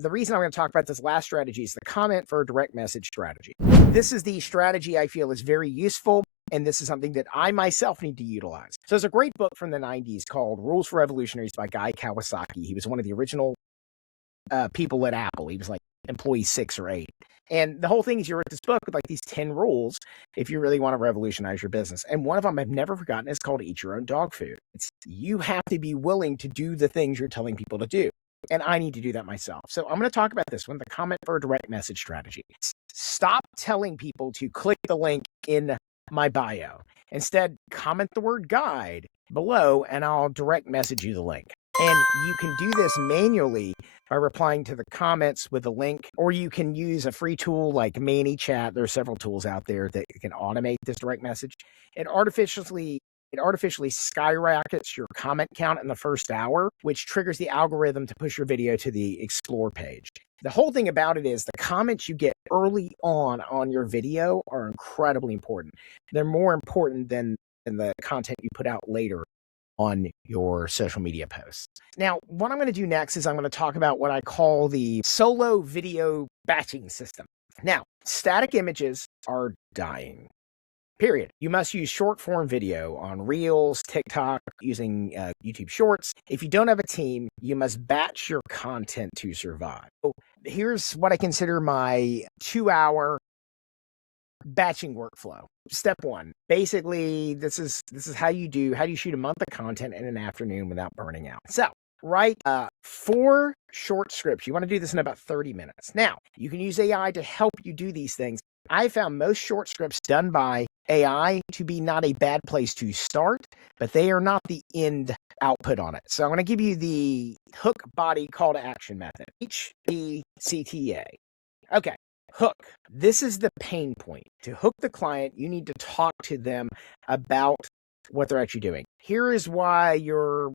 The reason I'm going to talk about this last strategy is the comment for a direct message strategy. This is the strategy I feel is very useful, and this is something that I myself need to utilize. So there's a great book from the 90s called Rules for Revolutionaries by Guy Kawasaki. He was one of the original people at Apple. He was like employee 6 or 8. And the whole thing is you wrote this book with like these 10 rules if you really want to revolutionize your business. And one of them I've never forgotten is called eat your own dog food. It's you have to be willing to do the things you're telling people to do. And I need to do that myself. So I'm going to talk about this one, the comment for a direct message strategy. Stop telling people to click the link in my bio. Instead, comment the word guide below and I'll direct message you the link. And you can do this manually by replying to the comments with a link, or you can use a free tool like ManyChat. There are several tools out there that can automate this direct message. It artificially skyrockets your comment count in the first hour, which triggers the algorithm to push your video to the explore page. The whole thing about it is the comments you get early on your video are incredibly important. They're more important than the content you put out later on your social media posts. Now, what I'm going to do next is I'm going to talk about what I call the solo video batching system. Now, static images are dying. Period. You must use short form video on Reels, TikTok, using YouTube Shorts. If you don't have a team, you must batch your content to survive. So here's what I consider my 2-hour batching workflow. Step 1. Basically, this is how you shoot a month of content in an afternoon without burning out. So write 4 short scripts. You want to do this in about 30 minutes. Now, you can use AI to help you do these things. I found most short scripts done by AI to be not a bad place to start, but they are not the end output on it. So I'm going to give you the hook body call to action method. HBCTA. Okay. Hook. This is the pain point. To hook the client, you need to talk to them about what they're actually doing. Here is why your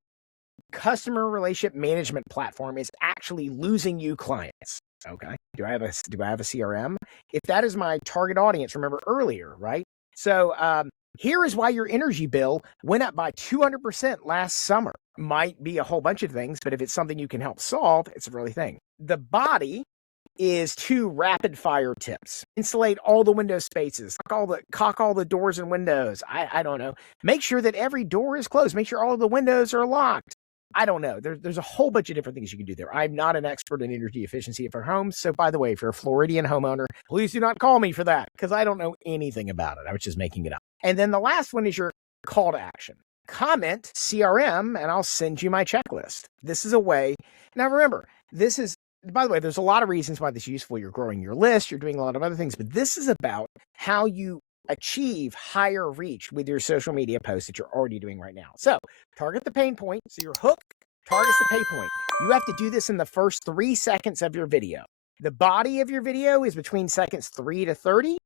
customer relationship management platform is actually losing you clients. Okay. Do I have a CRM? If that is my target audience, remember earlier, right? So here is why your energy bill went up by 200% last summer. Might be a whole bunch of things, but if it's something you can help solve, it's a really thing. The body is 2 rapid fire tips. Insulate all the window spaces. Caulk all the doors and windows. I don't know. Make sure that every door is closed. Make sure all of the windows are locked. I don't know. There's a whole bunch of different things you can do there. I'm not an expert in energy efficiency for homes. So by the way, if you're a Floridian homeowner, please do not call me for that because I don't know anything about it. I was just making it up. And then the last one is your call to action. Comment CRM and I'll send you my checklist. This is a way. Now remember, by the way, there's a lot of reasons why this is useful. You're growing your list. You're doing a lot of other things, but this is about how you achieve higher reach with your social media posts that you're already doing right now. So target the pain point. So your hook targets the pain point. You have to do this in the first 3 seconds of your video. The body of your video is between seconds 3 to 30,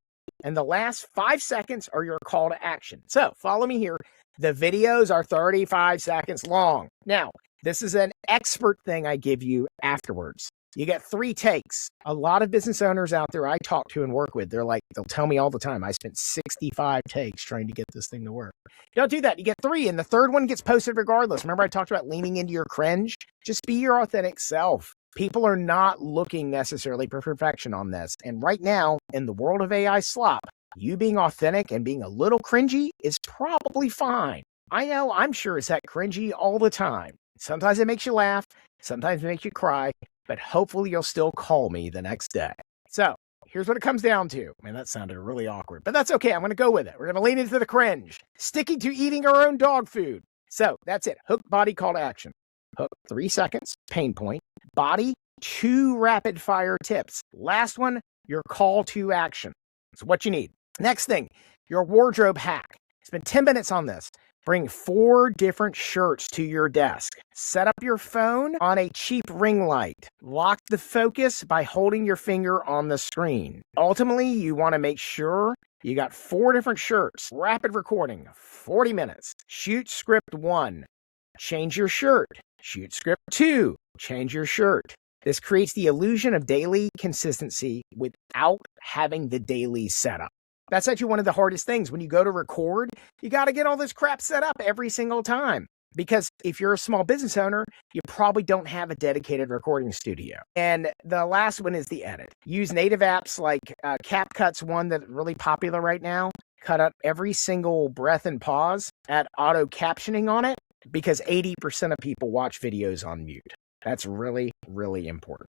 and the last 5 seconds are your call to action. So follow me here. The videos are 35 seconds long. Now, this is an expert thing I give you afterwards. You get 3 takes. A lot of business owners out there I talk to and work with, they'll tell me all the time, I spent 65 takes trying to get this thing to work. Don't do that. You get 3, and the third one gets posted regardless. Remember I talked about leaning into your cringe? Just be your authentic self. People are not looking necessarily for perfection on this. And right now, in the world of AI slop, you being authentic and being a little cringy is probably fine. I know I'm sure it's that cringy all the time. Sometimes it makes you laugh. Sometimes it makes you cry. But hopefully you'll still call me the next day. So here's what it comes down to. Man, that sounded really awkward, but that's okay. I'm going to go with it. We're going to lean into the cringe. Sticking to eating our own dog food. So that's it. Hook, body, call to action. Hook, 3 seconds, pain point. Body, 2 rapid fire tips. Last one, your call to action. It's what you need. Next thing, your wardrobe hack. Spend 10 minutes on this. Bring 4 different shirts to your desk. Set up your phone on a cheap ring light. Lock the focus by holding your finger on the screen. Ultimately, you want to make sure you got 4 different shirts. Rapid recording, 40 minutes. Shoot script 1. Change your shirt. Shoot script 2. Change your shirt. This creates the illusion of daily consistency without having the daily setup. That's actually one of the hardest things. When you go to record, you got to get all this crap set up every single time. Because if you're a small business owner, you probably don't have a dedicated recording studio. And the last one is the edit. Use native apps like CapCut's one that's really popular right now. Cut out every single breath and pause, add auto captioning on it, because 80% of people watch videos on mute. That's really, really important.